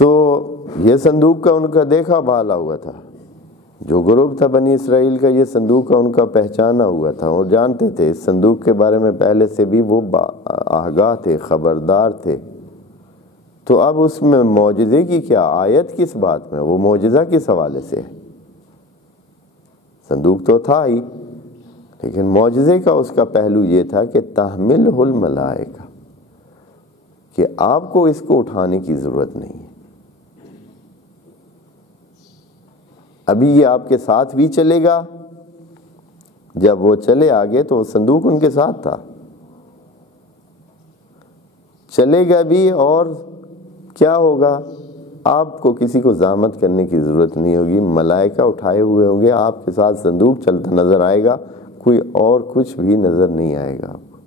تو یہ صندوق کا ان کا دیکھا بھالا ہوا تھا، جو گروپ تھا بنی اسرائیل کا، یہ صندوق کا ان کا پہچانا ہوا تھا، اور جانتے تھے اس صندوق کے بارے میں پہلے سے بھی وہ آگاہ تھے، خبردار تھے۔ تو اب اس میں معجزے کی کیا آیت کس بات میں، وہ معجزہ کس حوالے سے ہے؟ صندوق تو تھا ہی، لیکن معجزے کا اس کا پہلو یہ تھا کہ تحملہ الملائکہ، کہ آپ کو اس کو اٹھانے کی ضرورت نہیں ہے، ابھی یہ آپ کے ساتھ بھی چلے گا۔ جب وہ چلے آگے تو وہ صندوق ان کے ساتھ تھا، چلے گا بھی، اور کیا ہوگا؟ آپ کو کسی کو زحمت کرنے کی ضرورت نہیں ہوگی، ملائکہ اٹھائے ہوئے ہوں گے، آپ کے ساتھ صندوق چلتا نظر آئے گا، کوئی اور کچھ بھی نظر نہیں آئے گا آپ کو۔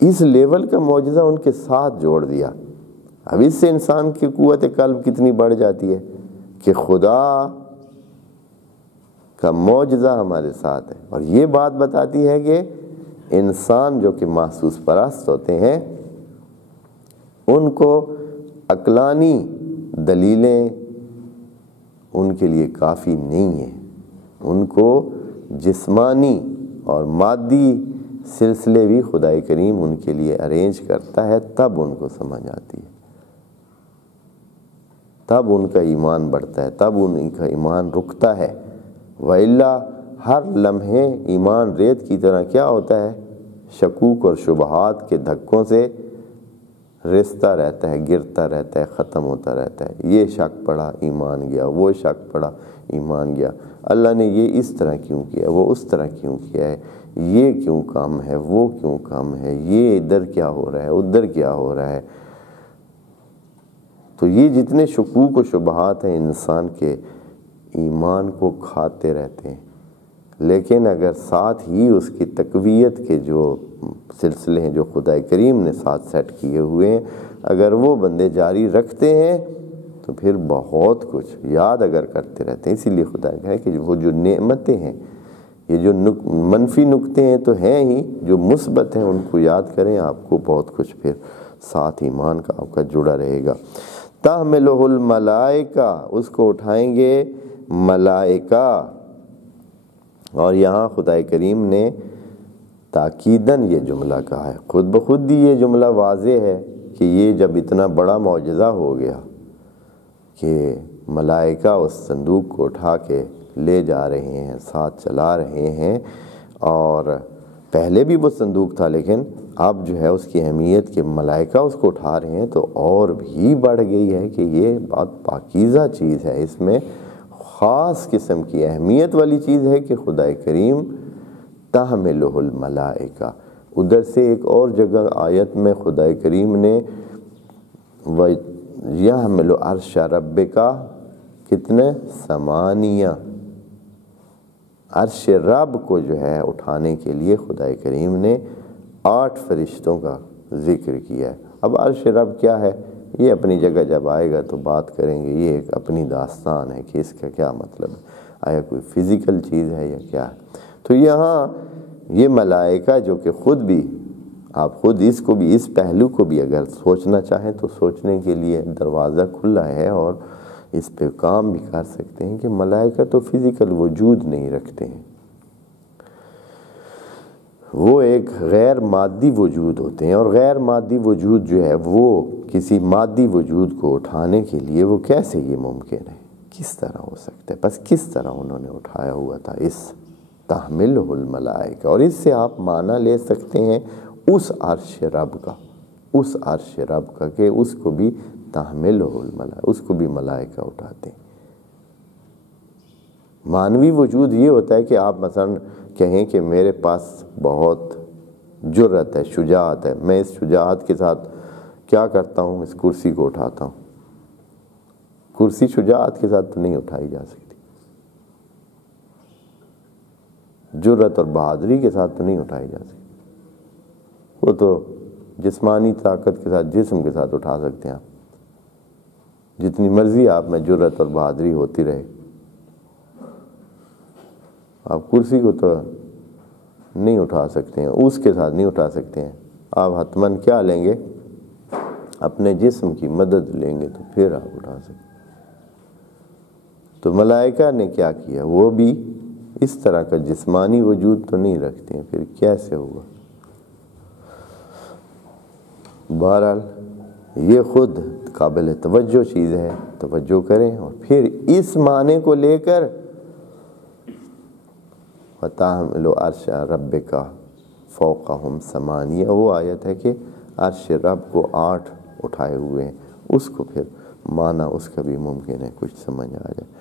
اس لیول کا معجزہ ان کے ساتھ جوڑ دیا۔ اب اس سے انسان کی قوت قلب کتنی بڑھ جاتی ہے کہ خدا کا معجزہ ہمارے ساتھ ہے۔ اور یہ بات بتاتی ہے کہ انسان جو کہ محسوس پرست ہوتے ہیں، ان کو عقلانی دلیلیں ان کے لیے کافی نہیں ہیں، ان کو جسمانی اور مادی سلسلے بھی خدا کریم ان کے لیے ارینج کرتا ہے، تب ان کو سمجھ آتی ہے، تب ان کا ایمان بڑھتا ہے، تب ان کا ایمان رکتا ہے۔ وَإِلَّا ہر لمحے ایمان ریت کی طرح کیا ہوتا ہے؟ شکوک اور شبہات کے دھکوں سے رستا رہتا ہے، گرتا رہتا ہے، ختم ہوتا رہتا ہے۔ یہ شک پڑا ایمان گیا، وہ شک پڑا ایمان گیا، اللہ نے یہ اس طرح کیوں کیا، وہ اس طرح کیوں کیا ہے، یہ کیوں کام ہے، وہ کیوں کام ہے، یہ ادھر کیا ہو رہا ہے، ادھر کیا ہو رہا ہے۔ تو یہ جتنے شکوک و شبہات ہیں انسان کے ایمان کو کھاتے رہتے ہیں، لیکن اگر ساتھ ہی اس کی تقویت کے جو سلسلے ہیں جو خدا کریم نے ساتھ سیٹ کیے ہوئے ہیں، اگر وہ بندے جاری رکھتے ہیں تو پھر بہت کچھ یاد اگر کرتے رہتے ہیں۔ اسی لیے خدا کہا ہے کہ وہ جو نعمتیں ہیں، یہ جو منفی نکتے ہیں تو ہیں ہی، جو مثبت ہیں ان کو یاد کریں، آپ کو بہت کچھ پھر ساتھ ایمان کا آپ کا جڑا رہے گا۔ تحملہ الملائکہ، اس کو اٹھائیں گے ملائکہ۔ اور یہاں خدا کریم نے تاکیداً یہ جملہ کہا ہے، خود بخود ہی یہ جملہ واضح ہے کہ یہ جب اتنا بڑا معجزہ ہو گیا کہ ملائکہ اس صندوق کو اٹھا کے لے جا رہے ہیں، ساتھ چلا رہے ہیں، اور پہلے بھی وہ صندوق تھا لیکن اب جو ہے اس کی اہمیت کہ ملائکہ اس کو اٹھا رہے ہیں تو اور بھی بڑھ گئی ہے کہ یہ بات پاکیزہ چیز ہے، اس میں خاص قسم کی اہمیت والی چیز ہے کہ خدا کریم تحملہ الملائکہ۔ ادھر سے ایک اور جگہ آیت میں خدا کریم نے یحمل عرش ربک کتنے ثمانیہ، عرش رب کو جو ہے اٹھانے کے لیے خدا کریم نے 8 فرشتوں کا ذکر کیا ہے۔ اب عرش رب کیا ہے یہ اپنی جگہ جب آئے گا تو بات کریں گے، یہ ایک اپنی داستان ہے کہ اس کا کیا مطلب ہے، آیا کوئی فزیکل چیز ہے یا کیا ہے۔ تو یہاں یہ ملائکہ جو کہ خود بھی آپ خود اس کو بھی، اس پہلو کو بھی اگر سوچنا چاہیں تو سوچنے کے لیے دروازہ کھلا ہے، اور اس پہ کام بھی کر سکتے ہیں کہ ملائکہ تو فزیکل وجود نہیں رکھتے ہیں، وہ ایک غیر مادی وجود ہوتے ہیں، اور غیر مادی وجود جو ہے وہ کسی مادی وجود کو اٹھانے کے لیے وہ کیسے یہ ممکن ہے، کس طرح ہو سکتا ہے؟ بس کس طرح انہوں نے اٹھایا ہوا تھا اس تحملہ الملائکہ۔ اور اس سے آپ معنی لے سکتے ہیں اس عرش رب کا، اس عرش رب کا کہ اس کو بھی تحملہ الملائکہ، اس کو بھی ملائکہ اٹھاتے ہیں۔ مانوی وجود یہ ہوتا ہے کہ آپ مثلا کہیں کہ میرے پاس بہت جرأت ہے، شجاعت ہے، میں اس شجاعت کے ساتھ کیا کرتا ہوں، اس کرسی کو اٹھاتا ہوں۔ کرسی شجاعت کے ساتھ تو نہیں اٹھائی جا سکتی، جرأت اور بہادری کے ساتھ تو نہیں اٹھائی جا سکتی، وہ تو جسمانی طاقت کے ساتھ، جسم کے ساتھ اٹھا سکتے ہیں آپ، جتنی مرضی آپ میں جرأت اور بہادری ہوتی رہے، آپ کرسی کو تو نہیں اٹھا سکتے ہیں، اس کے ساتھ نہیں اٹھا سکتے ہیں۔ آپ حتماً کیا لیں گے، اپنے جسم کی مدد لیں گے تو پھر آپ اٹھا سکتے. تو ملائکہ نے کیا کیا؟ وہ بھی اس طرح کا جسمانی وجود تو نہیں رکھتے ہیں، پھر کیسے ہوگا؟ بہرحال یہ خود قابل توجہ چیز ہے، توجہ کریں. اور پھر اس معنی کو لے کر وَتَحْمِلُ عَرْشَ رَبِّكَ فَوْقَهُمْ ثَمَانِيَةً، وہ آیت ہے کہ عرش رب کو 8 اٹھائے ہوئے ہیں. اس کو پھر معنی اس کا بھی ممکن ہے کچھ سمجھ آ جائے.